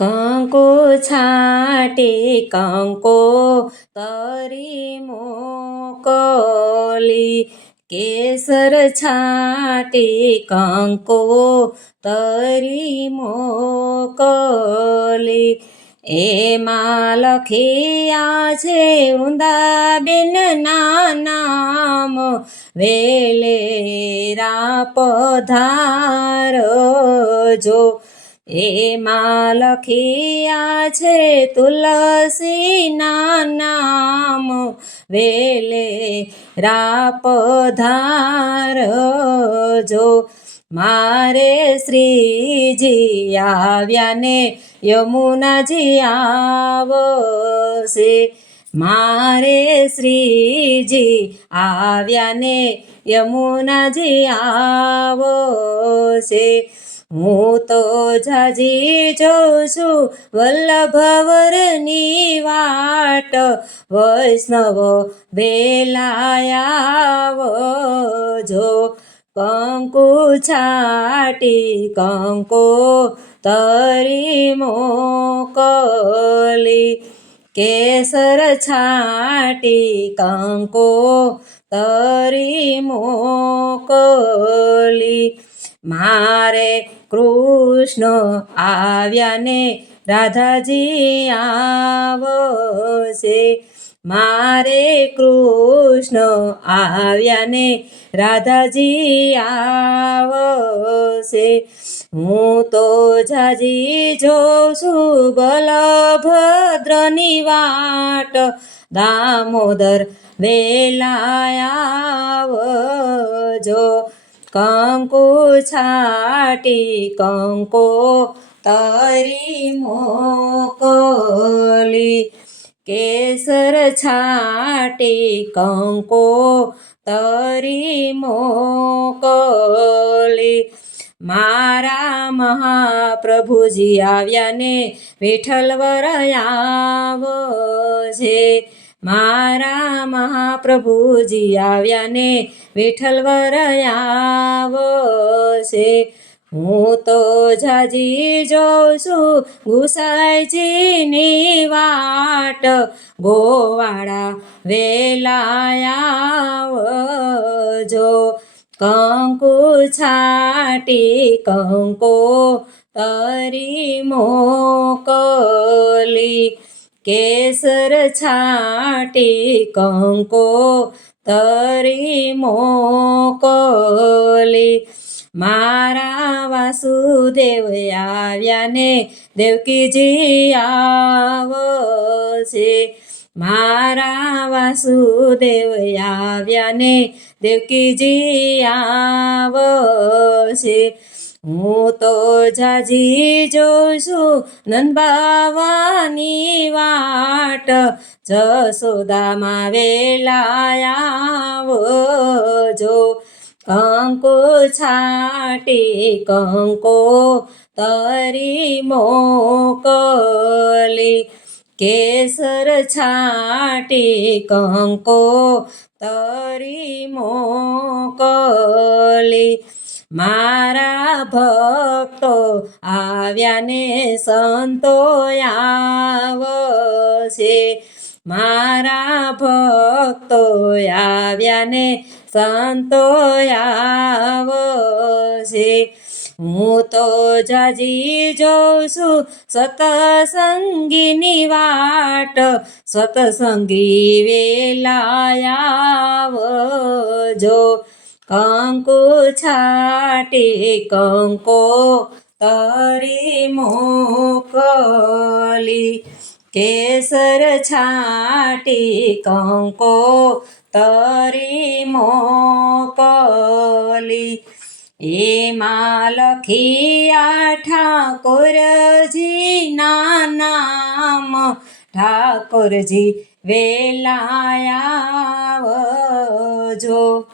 કંકો છાટે, કંકો તરી મોકલી. કેસર છાટે, કંકો તરી મોકલી. એમાં લખ્યા છે ઊંધા ના નામ, વેલેરા પધારજો. એમાં લખિયા છે તુલસીના નામ વેલે રાપ ધારજો મારે શ્રીજી આવ્યા ને યમુનાજી આવશે. મારે શ્રીજી આવ્યા ને યમુનાજી આવશે. હું તો જાજી જોઉં છું વલ્લભવરની વાટ. વૈષ્ણવ વેલાયાવજો કંકુ છાટી, કંકો તરી મોકલી. કેસર છાટી, કંકો તરી મોકલી. મારે કૃષ્ણ આવ્યા ને રાધાજી આવશે. મારે કૃષ્ણ આવ્યા ને રાધાજી આવશે. હું તો જાજી જોઉં છું બલભદ્રની વાટ. દામોદર વેલાયાવજો કંકુ છાટી, કંકો તરી મોકલી. કેસર છાટી, કંકો તરી મોકલી. મારા મહાપ્રભુજી આવ્યા ને વિઠ્ઠલ વરયાવશે મારા મહાપ્રભુજી આવ્યા ને વિઠ્ઠલ વરયાવશે હું તો જાજી જોઉં છું ગુસાઈજીની વાટ. ગોવાળા વેલાયાવજો કંકુ છાટી કંકો તરી મોકલી કેસર છાટી કંકો તરી મોકલી. મારા વાસુદેવ આવ્યા ને દેવકીજી આવશે. મારા વાસુદેવ આવ્યા ને દેવકીજી આવશે. હું તો જાજી જોઉં છું નંદબાવાની વાટ. જસોદામાં વેલાયાવજો કંકો છાટી, કંકો તરી મોકલી. કેસર છાટી, કંકો તરી મોકલી. મારા ભક્તો આવ્યા ને સંતો આવશે. મારા ભક્તો આવ્યા ને સંતો આવશે. હું તો જાજી જોઉં છું સતસંગીની વાટ. સતસંગી વેલાયાવજો કંકુ છાટી કંકો તરી મોકલી કેસર છાટી કંકો તરી મોકલી એમાં લખિયા ઠાકોરજી ના નામ ઠાકોરજી વેલાયાવજો